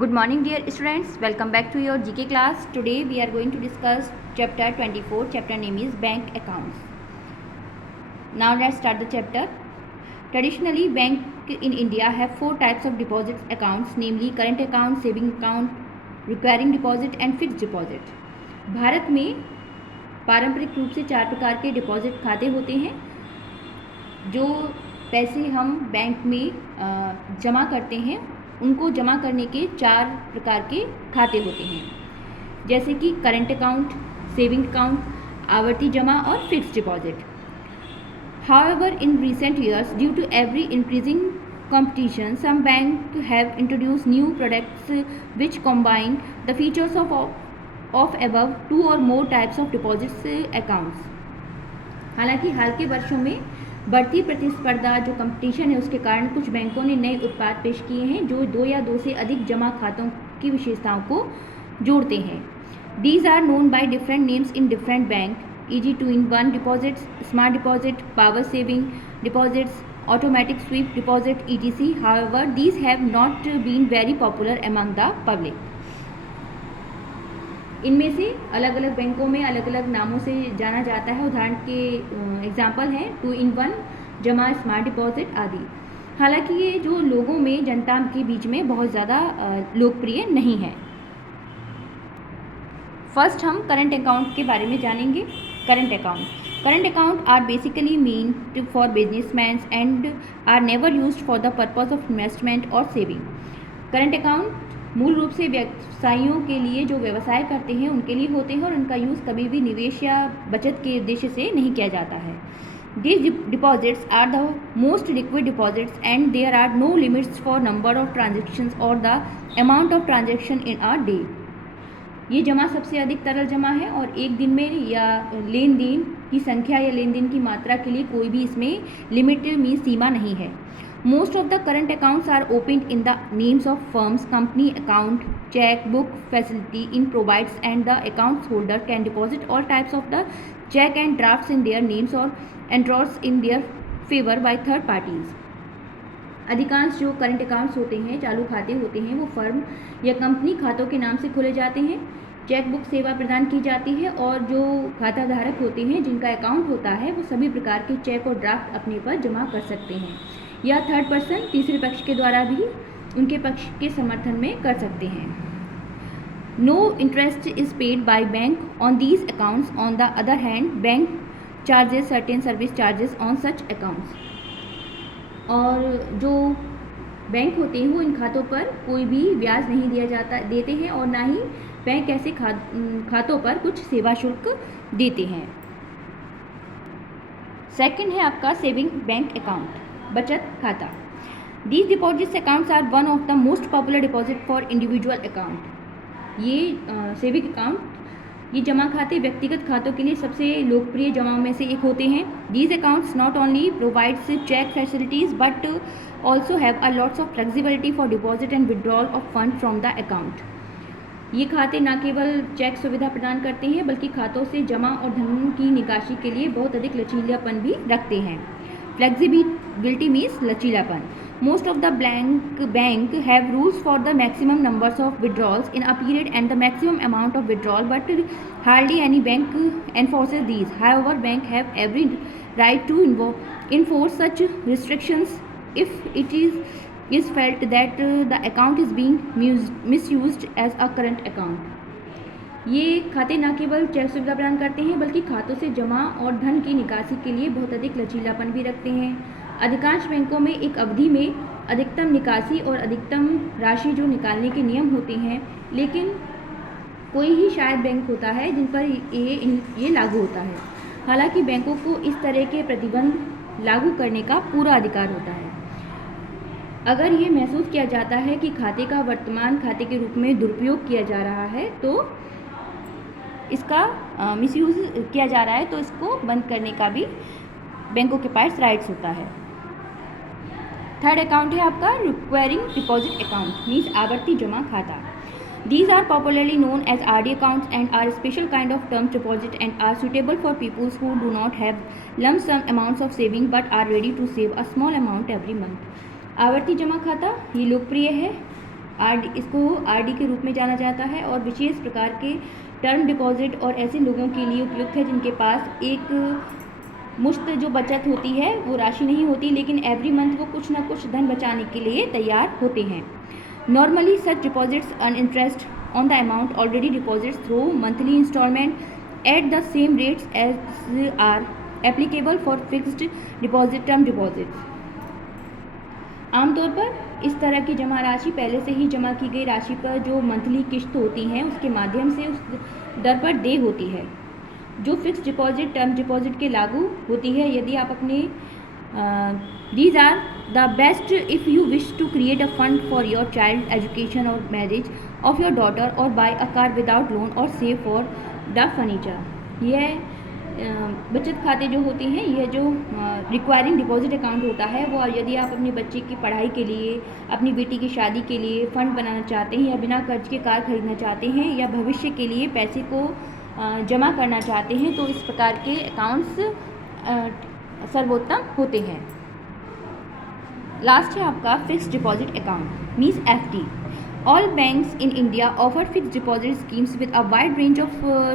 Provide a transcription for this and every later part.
Good morning dear students, welcome back to your GK class. Today we are going to discuss chapter 24. Chapter name is bank accounts. Now let's start the chapter. Traditionally, bank in India have four types of deposit accounts, namely current account, saving account, recurring deposit and fixed deposit. Bharat में पारंपरिक रूप से चार प्रकार के deposit खाते होते हैं। जो पैसे हम बैंक में जमा करते हैं उनको जमा करने के चार प्रकार के खाते होते हैं, जैसे कि करंट अकाउंट, सेविंग अकाउंट, आवर्ती जमा और fixed deposit. However, in recent years, due to ever increasing competition, some banks have introduced new products which combine the features of above two or more types of deposit accounts. हालांकि हाल के वर्षों में बढ़ती प्रतिस्पर्धा, जो कंपटीशन है, उसके कारण कुछ बैंकों ने नए उत्पाद पेश किए हैं जो दो या दो से अधिक जमा खातों की विशेषताओं को जोड़ते हैं। These are known by different names in different banks, e.g. 2-in-1 deposits, smart deposit, power saving deposits, automatic sweep deposit, etc. However, these have not been very popular among the public. इनमें से अलग अलग बैंकों में अलग अलग नामों से जाना जाता है। उदाहरण के एग्जाम्पल हैं 2-in-1 जमा, स्मार्ट डिपॉजिट आदि। हालांकि ये जो लोगों में, जनता के बीच में बहुत ज़्यादा लोकप्रिय नहीं है। फर्स्ट हम करंट अकाउंट के बारे में जानेंगे। Current account are basically meant for businessman and are never used for the purpose of investment और सेविंग। करंट अकाउंट मूल रूप से व्यवसायियों के लिए, जो व्यवसाय करते हैं उनके लिए होते हैं और उनका यूज़ कभी भी निवेश या बचत के उद्देश्य से नहीं किया जाता है। These deposits are the most liquid deposits and there are no limits for number of transactions or the amount of transaction in a day. ये जमा सबसे अधिक तरल जमा है और एक दिन में या लेन देन की संख्या या लेन देन की मात्रा के लिए कोई भी इसमें लिमिट में सीमा नहीं है। Most of the current accounts are opened in the names of firms, company account, check book facility in provides and the account holder can deposit all types of the check and drafts in their names or endorsed in their favor by third parties. अधिकांश जो current accounts होते हैं, चालू खाते होते हैं, वो firm या कंपनी खातों के नाम से खोले जाते हैं। चेक बुक सेवा प्रदान की जाती है और जो खाता धारक होते हैं, जिनका अकाउंट होता है, वो सभी प्रकार के चेक और ड्राफ्ट अपने पर जमा कर सकते हैं या थर्ड पर्सन, तीसरे पक्ष के द्वारा भी उनके पक्ष के समर्थन में कर सकते हैं। No interest is paid by bank on these accounts. On the other hand, bank charges certain service charges on such accounts. और जो बैंक होते हैं वो इन खातों पर कोई भी ब्याज नहीं देते हैं और ना ही बैंक ऐसे खातों पर कुछ सेवा शुल्क देते हैं। सेकंड है आपका सेविंग बैंक अकाउंट, बचत खाता। These deposit accounts are one of the most popular deposit for individual account. ये सेविंग अकाउंट, ये जमा खाते व्यक्तिगत खातों के लिए सबसे लोकप्रिय जमाओं में से एक होते हैं। These accounts not only provides cheque facilities but also have a lots of flexibility for deposit and withdrawal of fund from the account. ये खाते न केवल चेक सुविधा प्रदान करते हैं बल्कि खातों से जमा और धन की निकासी के लिए बहुत अधिक लचीलापन भी रखते हैं। फ्लेक्सिबिलिटी मीन्स लचीलापन। Most of the bank have rules for the maximum numbers of withdrawals in a period and the maximum amount of withdrawal, but hardly any bank enforces these. However, bank have every right to enforce such restrictions if it is felt that the account is being misused as a current account. ये खाते न केवल check सुविधा प्रदान करते हैं बल्कि खातों से जमा और धन की निकासी के लिए बहुत अधिक लचीलापन भी रखते हैं। अधिकांश बैंकों में एक अवधि में अधिकतम निकासी और अधिकतम राशि जो निकालने के नियम होते हैं, लेकिन कोई ही शायद बैंक होता है जिन पर ये लागू होता है। हालांकि बैंकों को इस तरह के प्रतिबंध लागू करने का पूरा अधिकार होता है। अगर ये महसूस किया जाता है कि खाते का वर्तमान खाते के रूप में दुरुपयोग किया जा रहा है, तो इसका मिसयूज किया जा रहा है, तो इसको बंद करने का भी बैंकों के पास राइट्स होता है। थर्ड अकाउंट है आपका रिक्वायरिंग डिपॉजिट अकाउंट, मीन्स आवर्ती जमा खाता। These are popularly known as RD accounts and are a special kind of term deposit and are suitable for people who do not have lump sum amounts of saving but are ready to save a small amount every month. आवर्ती जमा खाता ये लोकप्रिय है इसको RD के रूप में जाना जाता है और विशेष प्रकार के टर्म डिपॉजिट और ऐसे लोगों के लिए उपयुक्त है जिनके पास एक मुश्त जो बचत होती है वो राशि नहीं होती, लेकिन एवरी मंथ वो कुछ ना कुछ धन बचाने के लिए तैयार होते हैं। Normally such deposits earn interest on the amount already deposits through monthly instalment at the same rates as are applicable for fixed deposit term deposits. आमतौर पर इस तरह की जमा राशि पहले से ही जमा की गई राशि पर जो मंथली किस्त होती हैं उसके माध्यम से उस दर पर देय होती है जो फिक्स्ड डिपॉजिट टर्म डिपॉजिट के लागू होती है। यदि आप अपने these are the best if you wish to create a fund for your child education और मैरिज ऑफ योर डॉटर और buy a car without loan और सेव फॉर द फर्नीचर। यह बचत खाते जो होते हैं, यह जो रिक्वायरिंग डिपॉजिट अकाउंट होता है वो यदि आप अपने बच्चे की पढ़ाई के लिए, अपनी बेटी की शादी के लिए फ़ंड बनाना चाहते हैं या बिना कर्ज के कार खरीदना चाहते हैं या भविष्य के लिए पैसे को जमा करना चाहते हैं तो इस प्रकार के अकाउंट्स सर्वोत्तम होते हैं। लास्ट है आपका fixed deposit account means FD. All banks in India offer fixed deposit schemes with a wide range of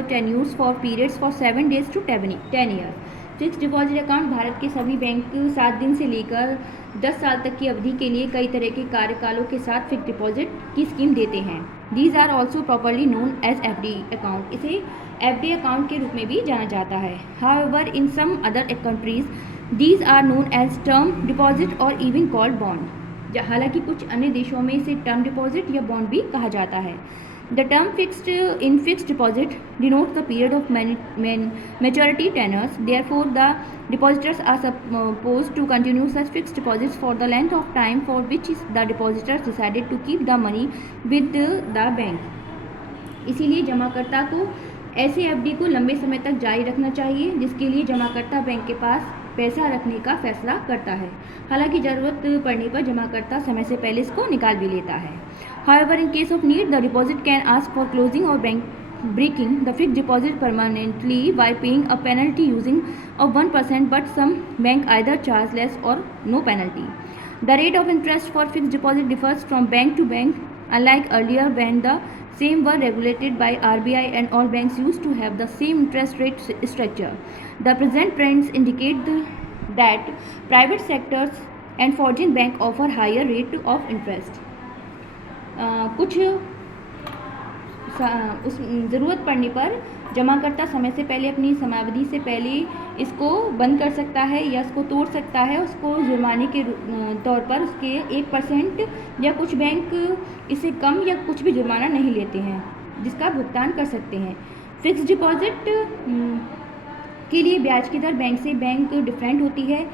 tenures for periods for 7 days to 10 years. Fixed deposit account Bharat के सभी बैंक 7 दिन से लेकर 10 साल तक की अवधि के लिए कई तरह के कार्यकालों के साथ फिक्स्ड डिपॉजिट की स्कीम देते हैं। These are also properly known as FD account. इसे एफडी अकाउंट के रूप में भी जाना जाता है। However in some other countries these are known as term deposit और इवन कॉल्ड बॉन्ड। हालांकि कुछ अन्य देशों में इसे टर्म डिपॉजिट या बॉन्ड भी कहा जाता है। The term fixed deposit denotes the period of maturity tenors. Therefore the depositors are supposed to continue such fixed deposits for the length of time for which the depositors decided to keep the money with the bank. इसीलिए जमाकर्ता को ऐसे FD को लंबे समय तक जारी रखना चाहिए जिसके लिए जमाकर्ता बैंक के पास पैसा रखने का फैसला करता है। हालांकि ज़रूरत पड़ने पर जमाकर्ता समय से पहले इसको निकाल भी लेता है। However in case of need the deposit can ask for closing और bank breaking the fixed deposit permanently by paying a penalty using of 1%, but some bank either charge less or no penalty. The rate of interest for fixed deposit differs from bank to bank. Unlike earlier when the same were regulated by RBI and all banks used to have the same interest rate structure. The present trends indicate that private sectors and foreign bank offer higher rate of interest. कुछ उस ज़रूरत पड़ने पर जमाकर्ता समय से पहले अपनी समावधि से पहले इसको बंद कर सकता है या इसको तोड़ सकता है। उसको जुर्माने के तौर पर उसके 1% या कुछ बैंक इससे कम या कुछ भी जुर्माना नहीं लेते हैं जिसका भुगतान कर सकते हैं। फिक्स्ड डिपॉजिट के लिए ब्याज की दर बैंक से बैंक डिफरेंट होती है।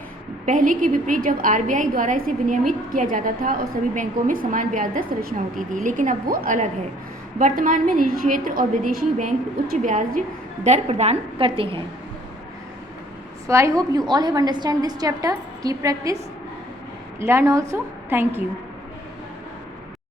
पहले के विपरीत जब आरबीआई द्वारा इसे विनियमित किया जाता था और सभी बैंकों में समान ब्याज दर संरचना होती थी, लेकिन अब वो अलग है। वर्तमान में निजी क्षेत्र और विदेशी बैंक उच्च ब्याज दर प्रदान करते हैं। So I hope you all have understand this chapter. Keep practice, learn also. Thank you.